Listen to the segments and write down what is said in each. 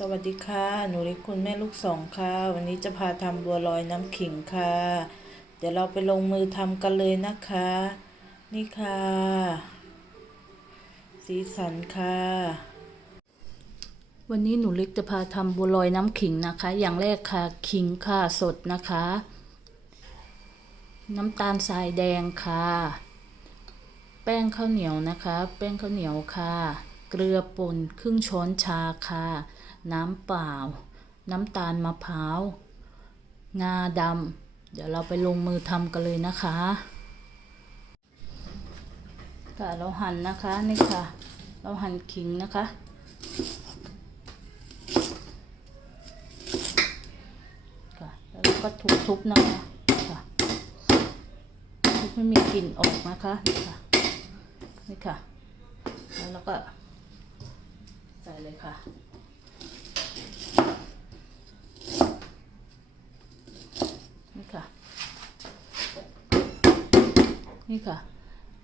สวัสดีค่ะ หนูเล็กคุณแม่ลูกสองค่ะ วันนี้จะพาทำบัวลอยน้ำขิงค่ะ เดี๋ยวเราไปลงมือทำกันเลยนะคะ นี่ค่ะ สีสันค่ะ วันนี้หนูเล็กจะพาทำบัวลอยน้ำขิงนะคะ อย่างแรกค่ะขิงค่ะสดนะคะ น้ำตาลทรายแดงค่ะ แป้งข้าวเหนียวนะคะ แป้งข้าวเหนียวค่ะ เกลือป่นครึ่งช้อนชาค่ะ น้ำเปล่า น้ำตาลมะพร้าว งาดำ เดี๋ยวเราไปลงมือทำกันเลยนะคะค่ะเราหั่นนะคะนี่ค่ะ เราหั่นขิงนะคะ ค่ะแล้วเราก็ทุบๆนะคะค่ะทุบให้มีกลิ่นออกนะคะนี่ค่ะนี่ค่ะ แล้วเราก็ใส่เลยค่ะ นี่ค่ะ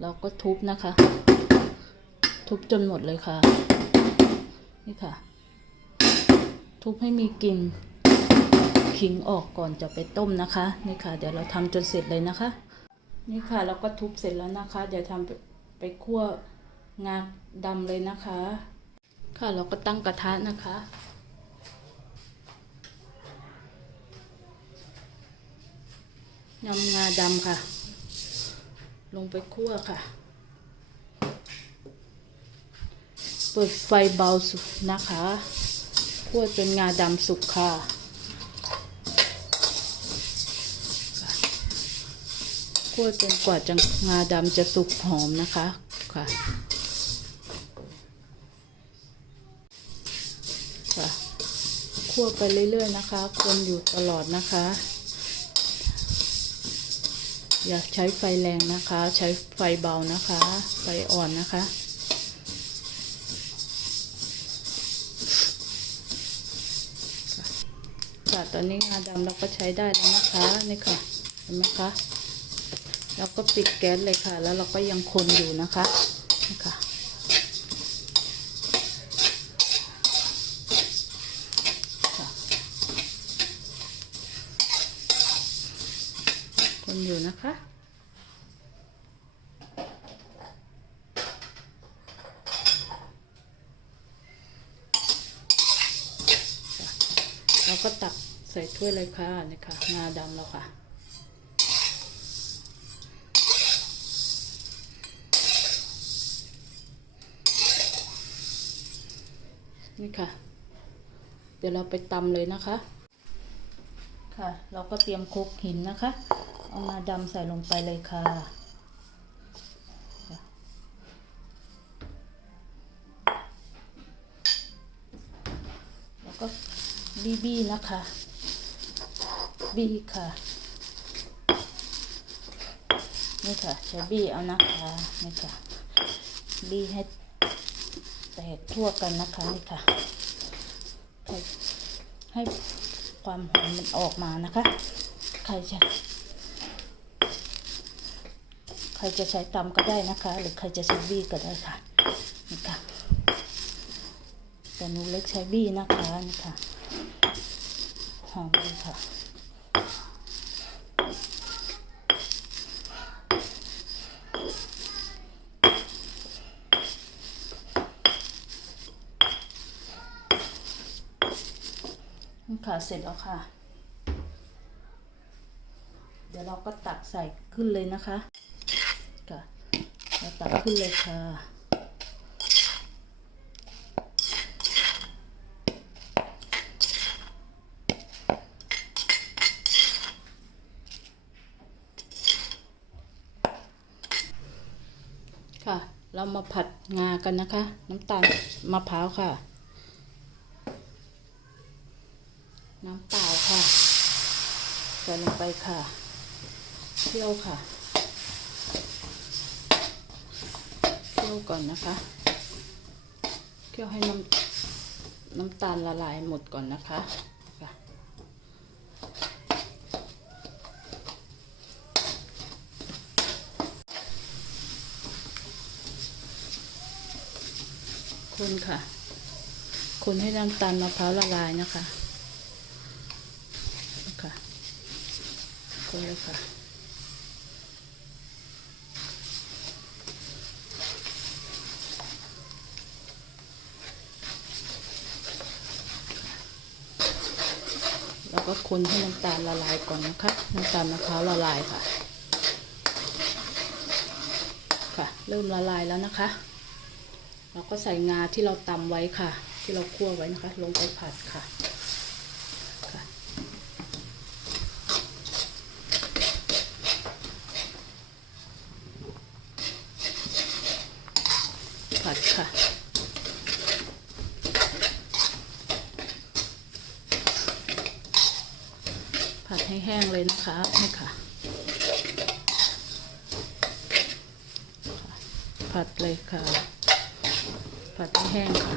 เราก็ทุบนะคะ ทุบจนหมดเลยค่ะ นี่ค่ะ ทุบให้มีกลิ่นขิงออกก่อนจะไปต้มนะคะ นี่ค่ะ เดี๋ยวเราทำจนเสร็จเลยนะคะ นี่ค่ะ เราก็ทุบเสร็จแล้วนะคะ เดี๋ยวทำไปไปคั่วงาดำเลยนะคะ ค่ะเราก็ตั้งกระทะนะคะนำงาดำค่ะ ลงไปคั่วค่ะ เปิดไฟเบาสุดนะคะคั่วจนงาดำสุกค่ะคั่วจนกว่าจะงาดำจะสุกหอมนะคะค่ะค่ะคั่วไปเรื่อยๆนะคะ คนอยู่ตลอดนะคะ อย่าใช้ไฟแรงนะคะ ใช้ไฟเบานะคะ ไฟอ่อนนะคะ ค่ะ ตอนนี้งาดำเราก็ใช้ได้แล้วนะคะ นี่ค่ะ เห็นไหมคะ เราก็ปิดแก๊สเลยค่ะ แล้วเราก็ยังคนอยู่นะคะนี่ค่ะค่ะ คนอยู่นะคะ เราก็ตักใส่ถ้ วยเลยค่ะนี่ค่ะงาดำแล้วค่ะนี่ค่ะ เดี๋ยวเราไปตำเลยนะคะ ค่ะ เราก็เตรียมครกหินนะคะ เอางาดำใส่ลงไปเลยค่ะแล้วก็บีบีนะคะ บี้ค่ะ นี่ค่ะใช้บี้เอานะคะนี่ค่ะ บี้ให้แตกทั่วกันนะคะนี่ค่ะให้ให้ความหอมมันออกมานะคะ ใครจะ ใครจะใช้ตำก็ได้นะคะ หรือใครจะใช้บี้ก็ได้ค่ะนี่ค่ะแต่หนูเล็กใช้บี้นะคะนี่ค่ะหอมเลยค่ะ นี่ ค่ะ เสร็จแล้วค่ะ เดี๋ยวเราก็ตักใส่ขึ้นเลยนะคะค่ะเราตักขึ้นเลยค่ะค่ะ เรามาผัดงากันนะคะ น้ำตาลมะพร้าวค่ะ น้ำเปล่าค่ะ ใส่ลงไปค่ะเคี่ยวค่ะเคี่ยวก่อนนะคะเคี่ยวให้น้ำน้ำตาลละลายหมดก่อนนะคะคนค่ะ คนให้น้ำตาลมะพร้าวละลายนะคะ คนเลยค่ะแล้วก็คนให้น้ำตาลละลายก่อนนะคะ น้ำตาลมะพร้าวละลายค่ะ ค่ะ เริ่มละลายแล้วนะคะ เราก็ใส่งาที่เราตำไว้ค่ะ ที่เราคั่วไว้นะคะ ลงไป ผัดค่ะ ผัดให้แห้งเลยนะคะนี่ค่ะ ผัดเลยค่ะ ผัดให้แห้งค่ะ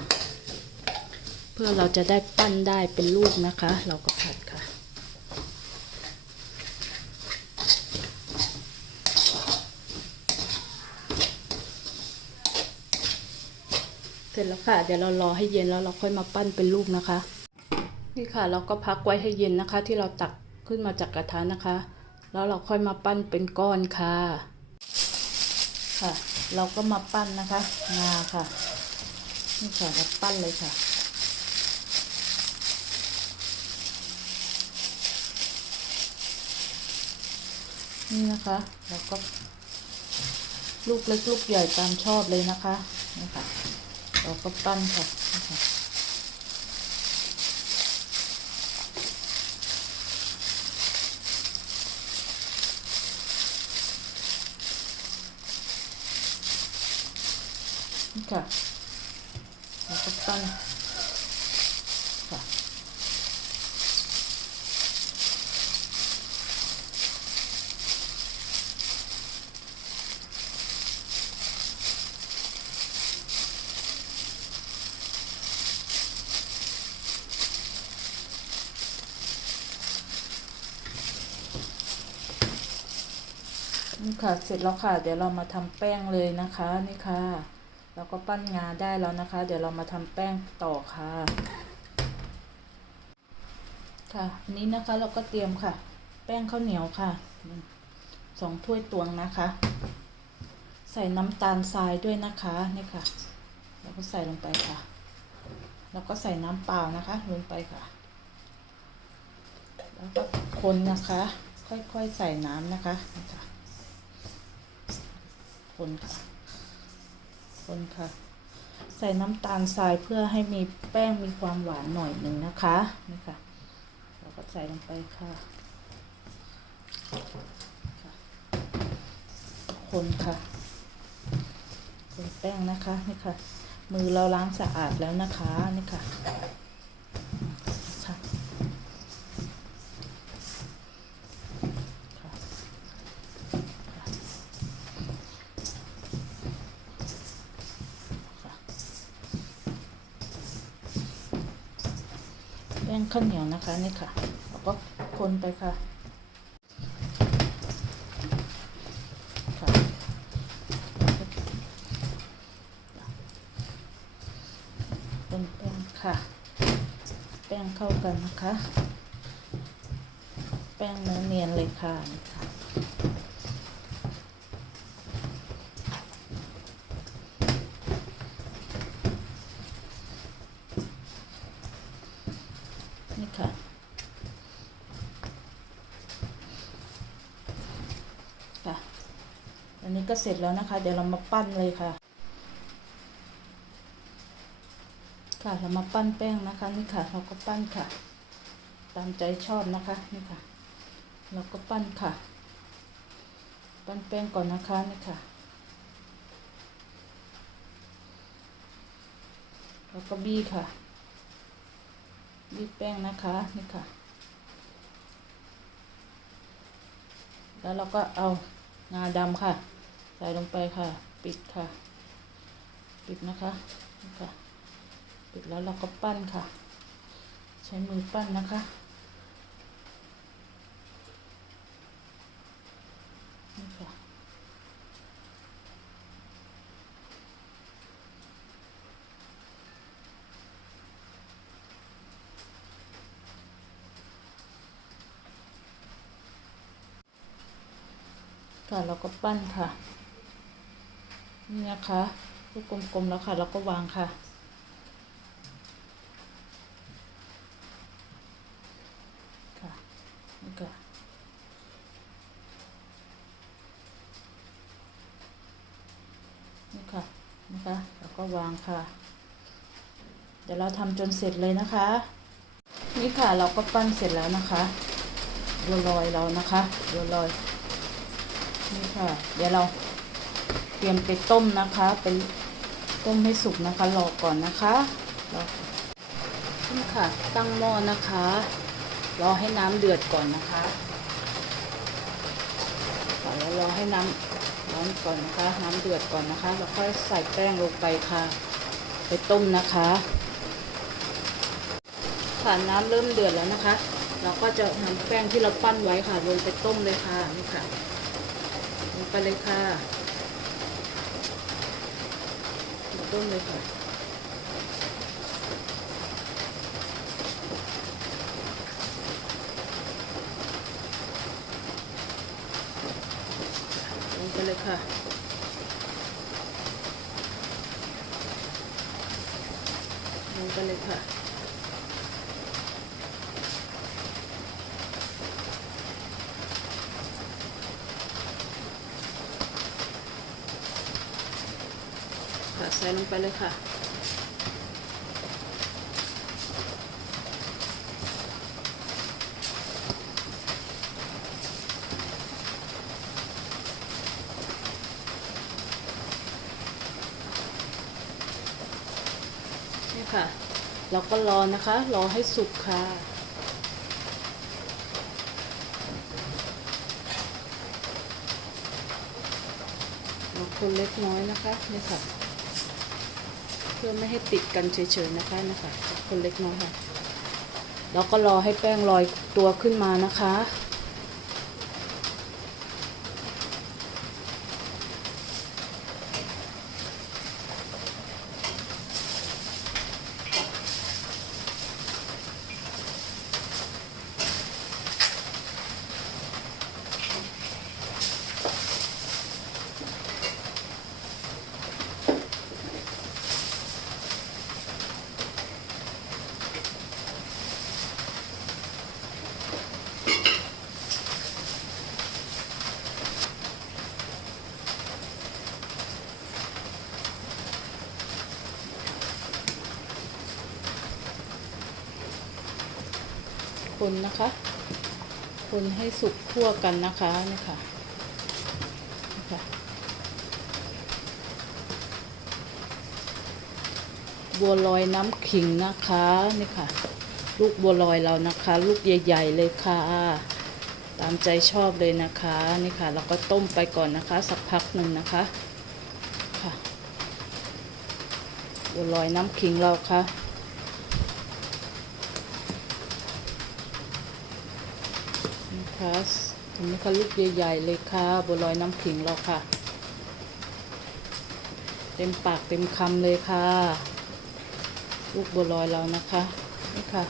เพื่อเราจะได้ปั้นได้เป็นลูกนะคะ เราก็ผัดค่ะ เสร็จแล้วค่ะเดี๋ยวเรารอให้เย็นแล้วเราค่อยมาปั้นเป็นลูกนะคะ นี่ค่ะ เราก็พักไว้ให้เย็นนะคะ ที่เราตักขึ้นมาจากกระทะนะคะ แล้วเราค่อยมาปั้นเป็นก้อนค่ะ ค่ะ เราก็มาปั้นนะคะงาค่ะนี่ค่ะเราปั้นเลยค่ะ นี่นะคะแล้วก็ ลูกเล็กลูกใหญ่ตามชอบเลยนะคะนี่ค่ะเราก็ปั้นค่ะนี่ค่ะ นี่ค่ะแล้วก็ปั้นค่ะ นี่ ค่ะ เสร็จแล้วค่ะ เดี๋ยวเรามาทำแป้งเลยนะคะนี่ค่ะ เราก็ปั้นงาได้แล้วนะคะ เดี๋ยวเรามาทำแป้งต่อค่ะ ค่ะอันนี้นะคะเราก็เตรียมค่ะ แป้งข้าวเหนียวค่ะสองถ้วยตวงนะคะ ใส่น้ำตาลทรายด้วยนะคะนี่ค่ะ แล้วก็ใส่ลงไปค่ะ แล้วก็ใส่น้ำเปล่านะคะ ลงไปค่ะ แล้วก็คนนะคะ ค่อยๆใส่น้ำนะคะนี่ค่ะ คนค่ะ คนค่ะ ใส่น้ำตาลทรายเพื่อให้มีแป้งมีความหวานหน่อยหนึ่งนะคะนี่ค่ะ เราก็ใส่ลงไปค่ะ คนค่ะ คนแป้งนะคะนี่ค่ะ มือเราล้างสะอาดแล้วนะคะนี่ค่ะค่ะค่ะ แป้งข้าวเหนียวนะคะนี่ค่ะแล้วก็คนไปค่ะคนแป้งค่ะ แป้งเข้ากันนะคะ แป้งเนื้อเนียนเลยค่ะ นี่ค่ะค่ะ ค่ะ อันนี้ก็เสร็จแล้วนะคะ เดี๋ยวเรามาปั้นเลยค่ะ ค่ะ เรามาปั้นแป้งนะคะ นี่ค่ะ เราก็ปั้นค่ะ ตามใจชอบนะคะ นี่ค่ะ เราก็ปั้นค่ะ ปั้นแป้งก่อนนะคะ นี่ค่ะแล้วก็บี้ค่ะ บีบแป้งนะคะนี่ค่ะ แล้วเราก็เอางาดำค่ะ ใส่ลงไปค่ะ ปิดค่ะ ปิดนะคะนี่ค่ะ ปิดแล้วเราก็ปั้นค่ะ ใช้มือปั้นนะคะ เราก็ปั้นค่ะ นี่นะคะลูกกลมๆแล้วค่ะ เราก็วางค่ะ ค่ะนี่ค่ะนี่ค่ะนะคะแล้วก็วางค่ะ เดี๋ยวเราทำจนเสร็จเลยนะคะ นี่ค่ะเราก็ปั้นเสร็จแล้วนะคะบัวลอยเรานะคะบัวลอย นี่ค่ะ เดี๋ยวเราเตรียมไปต้มนะคะ เป็นต้มให้สุกนะคะ รอก่อนนะคะรอนี่ค่ะ ตั้งหม้อนะคะ รอให้น้ำเดือดก่อนนะคะแล้วรอให้น้ำร้อนก่อนนะคะ น้ำเดือดก่อนนะคะแล้วค่อยใส่แป้งลงไปค่ะ ไปต้มนะคะค่ะน้ำเริ่มเดือดแล้วนะคะ เราก็จะนำแป้งที่เราปั้นไว้ค่ะ ลงไปต้มเลยค่ะนี่ค่ะ ไปเลยค่ะต้มเลยค่ะลงไปเลยค่ะลงไปเลยค่ะ ส่ลงไปเลยค่ะ นี่ค่ะ เราก็รอนะคะ รอให้สุกค่ะเราคนเล็กน้อยนะคะนี่ค่ะ พื่อไม่ให้ติดกันเฉยๆนะคะนะคะคนเล็กน้อยค่ะ แล้วก็รอให้แป้งลอยตัวขึ้นมานะคะ คนนะคะ คนให้สุกทั่วกันนะคะนี่ค่ะนี่ค่ะบัวลอยน้ำขิงนะคะนี่ค่ะ ลูกบัวลอยเรานะคะ ลูกใหญ่ ๆ เลยค่ะ ตามใจชอบเลยนะคะนี่ค่ะเราก็ต้มไปก่อนนะคะ สักพักหนึ่งนะคะค่ะบัวลอยน้ำขิงเราค่ะ นะคะอันนี้ค่ะลูกใหญ่ๆเลยค่ะบัวลอยน้ำขิงเราค่ะ เต็มปากเต็มคำเลยค่ะ ลูกบัวลอยเรานะคะนี่ค่ะ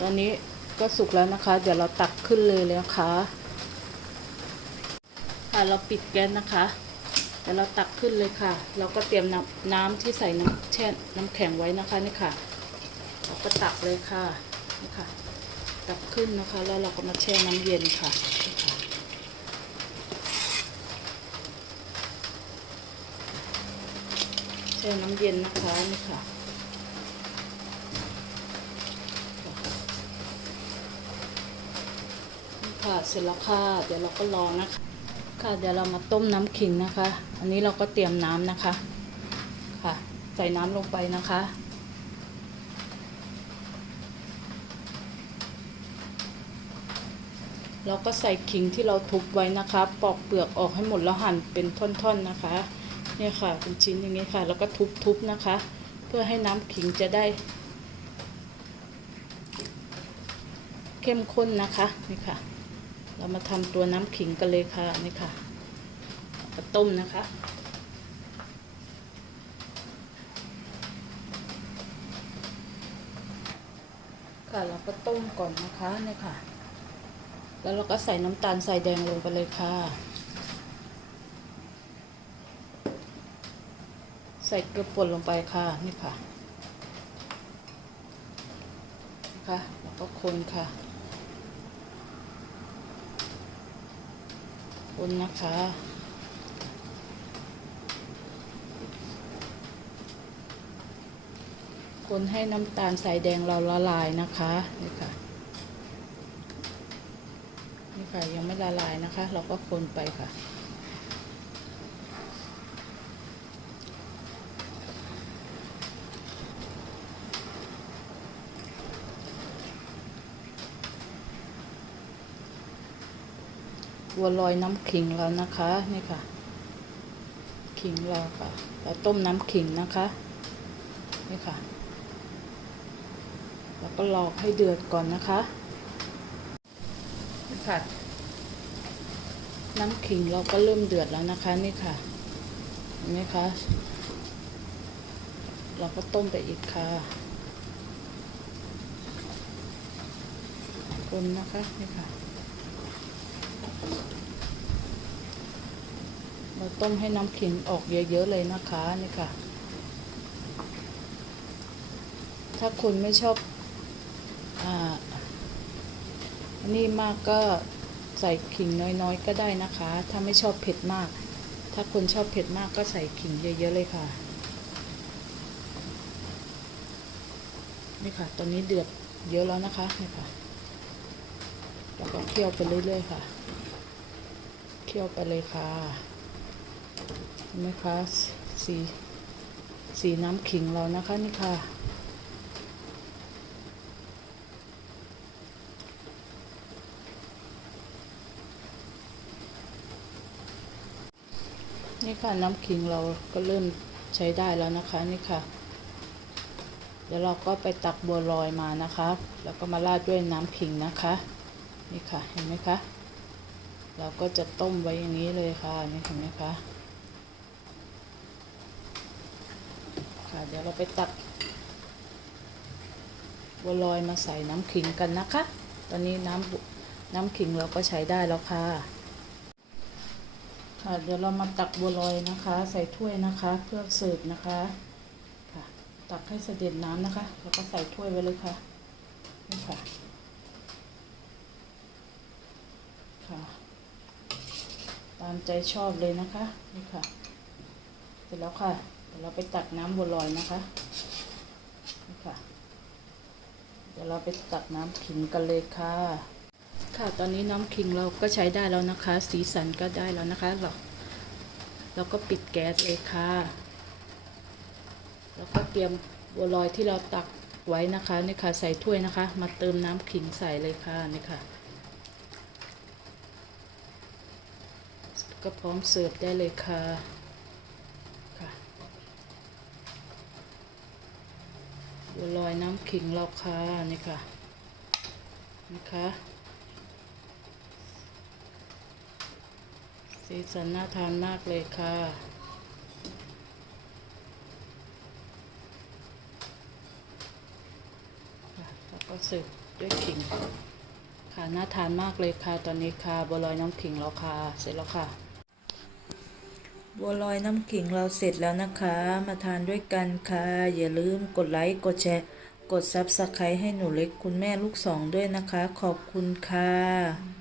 ตอนนี้ก็สุกแล้วนะคะ เดี๋ยวเราตักขึ้นเลยเลยนะคะค่ะเราปิดแก๊สนะคะเดี๋ยวเราตักขึ้นเลยค่ะ เราก็เตรียมน้ำน้ำที่ใส่น้ำแช่น้ำแข็งไว้นะคะนี่ค่ะ เราก็ตักเลยค่ะนี่ค่ะ ตักขึ้นนะคะ แล้วเราก็มาแช่น้ำเย็นค่ะนี่ค่ะแช่น้ำเย็นนะคะนี่ค่ะนี่ค่ะเสร็จแล้วค่ะ เดี๋ยวเราก็รอนะคะ ค่ะ เดี๋ยวเรามาต้มน้ำขิงนะคะ อันนี้เราก็เตรียมน้ำนะคะ ค่ะ ใส่น้ำลงไปนะคะ เราก็ใส่ขิงที่เราทุบไว้นะคะ ปอกเปลือกออกให้หมดแล้วหั่นเป็นท่อนๆนะคะเนี่ยค่ะเป็นชิ้นอย่างนี้ค่ะ แล้วก็ทุบๆนะคะ เพื่อให้น้ำขิงจะได้ เข้มข้นนะคะนี่ค่ะ เรามาทำตัวน้ำขิงกันเลยค่ะนี่ค่ะก็ต้มนะคะค่ะเราก็ต้มก่อนนะคะนี่ค่ะ แล้วเราก็ใส่น้ำตาลใส่แดงลงไปเลยค่ะ ใส่เกลือป่นลงไปค่ะ นี่ค่ะนะคะแล้วก็คนค่ะ คนนะคะคนให้น้ำตาลสายแดงเราละลายนะคะนี่ค่ะ นี่ค่ะยังไม่ละลายนะคะ เราก็คนไปค่ะบัวลอยน้ำขิงแล้วนะคะ นี่ค่ะ ขิงเราค่ะ เราต้มน้ำขิงนะคะ นี่ค่ะ แล้วก็รอให้เดือดก่อนนะคะ ค่ะ น้ำขิงเราก็เริ่มเดือดแล้วนะคะนี่ค่ะเห็นไหมคะ เราก็ต้มไปอีกค่ะคนนะคะนี่ค่ะ เราต้มให้น้ำขิงออกเยอะๆเลยนะคะนี่ค่ะ ถ้าคุณไม่ชอบอ่า นี่มากก็ใส่ขิงน้อยๆ ก็ได้นะคะ ถ้าไม่ชอบเผ็ดมาก ถ้าคนชอบเผ็ดมากก็ใส่ขิงเยอะๆเลยค่ะ นี่ค่ะ ตอนนี้เดือดเยอะแล้วนะคะ นี่ค่ะ แล้วก็เคี่ยวไปเรื่อยๆค่ะ เคี่ยวไปเลยค่ะ เห็นไหมคะ สี สีน้ำขิงเรานะคะนี่ค่ะ นี่ค่ะน้ำขิงเราก็เริ่มใช้ได้แล้วนะคะนี่ค่ะ เดี๋ยวเราก็ไปตักบัวลอยมานะคะ แล้วก็มาราดด้วยน้ำขิงนะคะนี่ค่ะเห็นไหมคะเราก็จะต้มไว้อย่างนี้เลยค่ะนี่เห็นไหมคะค่ะเดี๋ยวเราไปตักบัวลอยมาใส่น้ำขิงกันนะคะ ตอนนี้น้ำน้ำขิงเราก็ใช้ได้แล้วค่ะ ค่ะ เดี๋ยวเรามาตักบัวลอยนะคะ ใส่ถ้วยนะคะ เพื่อเสิร์ฟนะคะค่ะ ตักให้เสด็จน้ำนะคะ แล้วก็ใส่ถ้วยไว้เลยค่ะนี่ค่ะค่ะ ตามใจชอบเลยนะคะนี่ค่ะ เสร็จแล้วค่ะเดี๋ยวเราไปตักน้ำบัวลอยนะคะนี่ค่ะ เดี๋ยวเราไปตักน้ำขิงกันเลยค่ะ ค่ะตอนนี้น้ำขิงเราก็ใช้ได้แล้วนะคะ สีสันก็ได้แล้วนะคะเราเราก็ปิดแก๊สเลยค่ะแล้วก็เตรียมบัวลอยที่เราตักไว้นะคะนี่ค่ะใส่ถ้วยนะคะ มาเติมน้ำขิงใส่เลยค่ะนี่ค่ะ ก็พร้อมเสิร์ฟได้เลยค่ะค่ะบัวลอยน้ำขิงเราค่ะนี่ค่ะนะคะ สีสันน่าทานมากเลยค่ะ แล้วก็เสิร์ฟด้วยขิง ค่ะน่าทานมากเลยค่ะ ตอนนี้ค่ะบัวลอยน้ำขิงแล้วค่ะ เสร็จแล้วค่ะบัวลอยน้ำขิงเราเสร็จแล้วนะคะ มาทานด้วยกันค่ะ อย่าลืมกดไลค์กดแชร์ กดซับสไครต์ให้หนูเล็กคุณแม่ลูกสองด้วยนะคะ ขอบคุณค่ะ